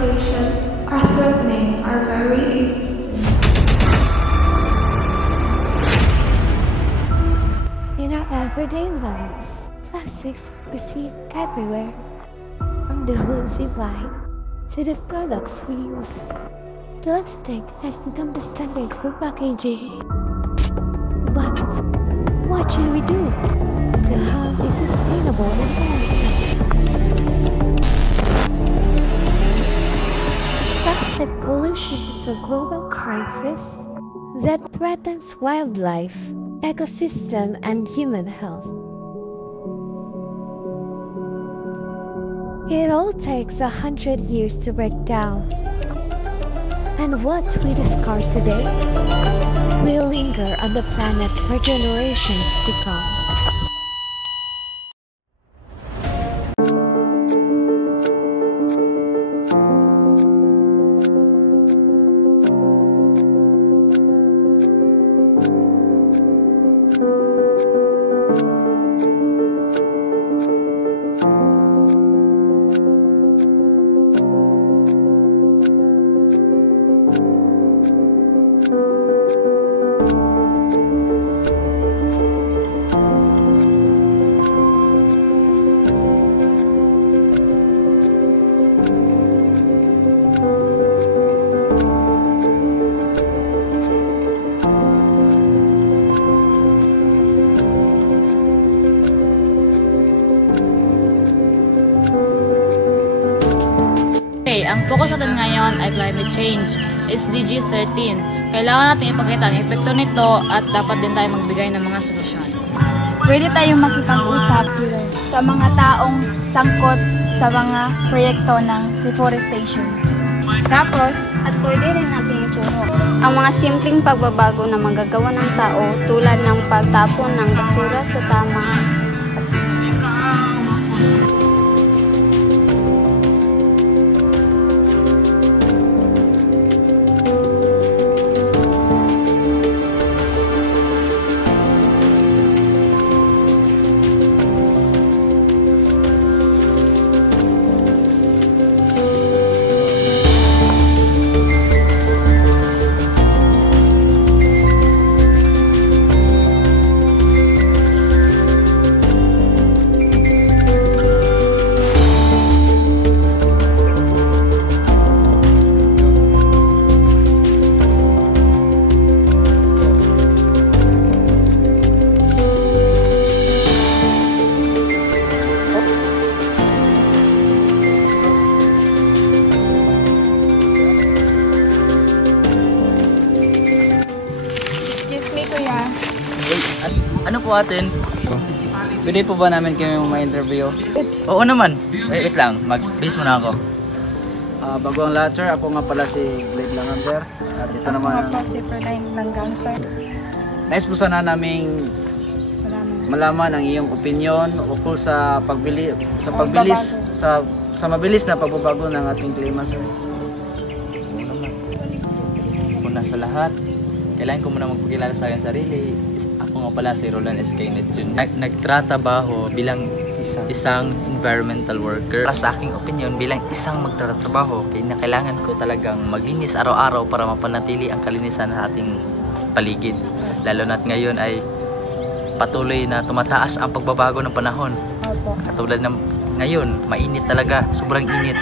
deforestation are threatening our very existence. In our everyday lives, plastics we see everywhere. From the foods we buy to the products we use, plastic has become the standard for packaging. But what should we do to have a sustainable environment? Plastic pollution is a global crisis that threatens wildlife, ecosystem, and human health. It all takes 100 years to break down, and what we discard today will linger on the planet for generations to come. Ang focus natin ngayon ay climate change, SDG 13. Kailangan natin ipakita ang epekto nito at dapat din tayo magbigay ng mga solusyon. Pwede tayong makipag-usap sa mga taong sangkot sa mga proyekto ng deforestation. Tapos, at pwede rin natin ituro ang mga simpleng pagbabago na magagawa ng tao tulad ng pagtapon ng basura sa tama. Ano po atin? Pwede po ba namin kayo ma-interview? Oo naman. Wait lang, mag-base muna ako. Bago ang lahat sir, ako nga pala si Blade Langan sir. At ito naman Ako po si Ferdinand Langang, sir. Nais po sana naming malaman ang iyong opinion ukol sa mabilis na pagbabago ng ating klima sir. Oo naman. Una sa lahat, kailangan ko muna magpakilala sa akin sarili. Ako nga pala si Roland S.K. Jr. Nagtratrabaho bilang isang environmental worker. Para sa aking opinion, bilang isang magtatrabaho, kailangan ko talagang maglinis araw-araw para mapanatili ang kalinisan sa ating paligid. Lalo na't ngayon ay patuloy na tumataas ang pagbabago ng panahon. Katulad ng ngayon, mainit talaga, sobrang init.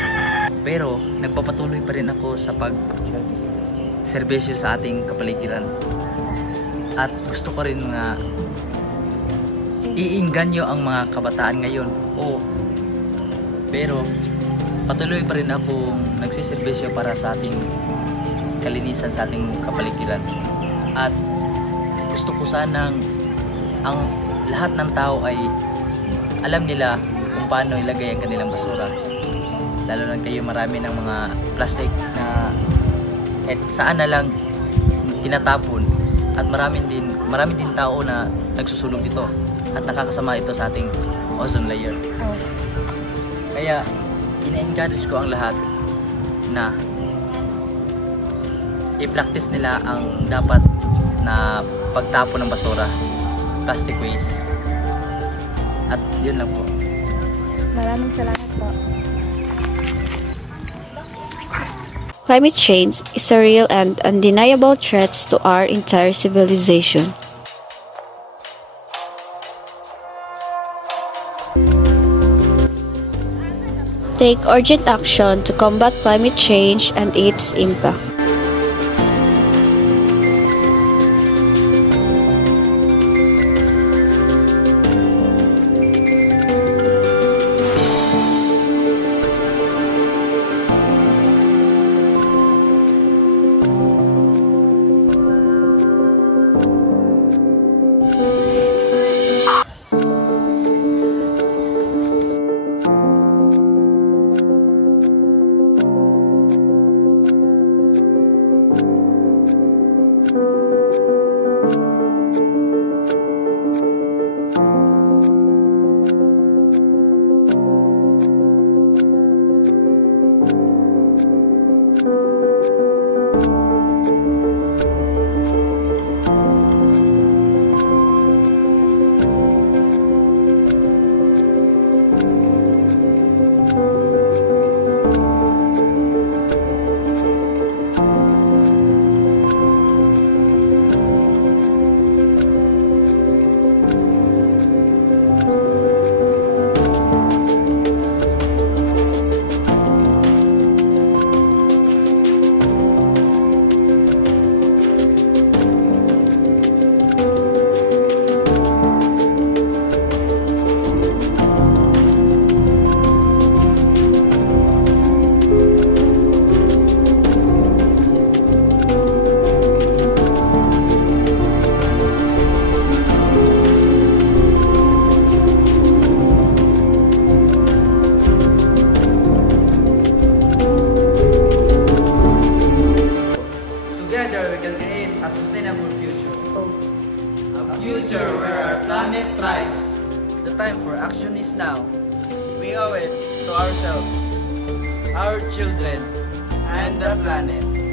Pero nagpapatuloy pa rin ako sa pag-serbisyo sa ating kapaligiran. At gusto ko rin nga iinganyo ang mga kabataan ngayon. Pero patuloy pa rin akong nagsiservisyo para sa ating kalinisan sa ating kapaligiran. At gusto ko sanang ang lahat ng tao ay alam nila kung paano ilagay ang kanilang basura. Lalo na kayo, marami ng mga plastic na kahit saan na lang tinatapon. At marami din tao na nagsusunog ito at nakakasama ito sa ating ozone layer. Kaya ina-encourage ko ang lahat na i-practice nila ang dapat na pagtapon ng basura, plastic waste. At yun lang po. Maraming salamat po. climate change is a real and undeniable threat to our entire civilization. Take urgent action to combat climate change and its impact. Together we can create a sustainable future. A future where our planet thrives. The time for action is now. We owe it to ourselves, our children, and the planet.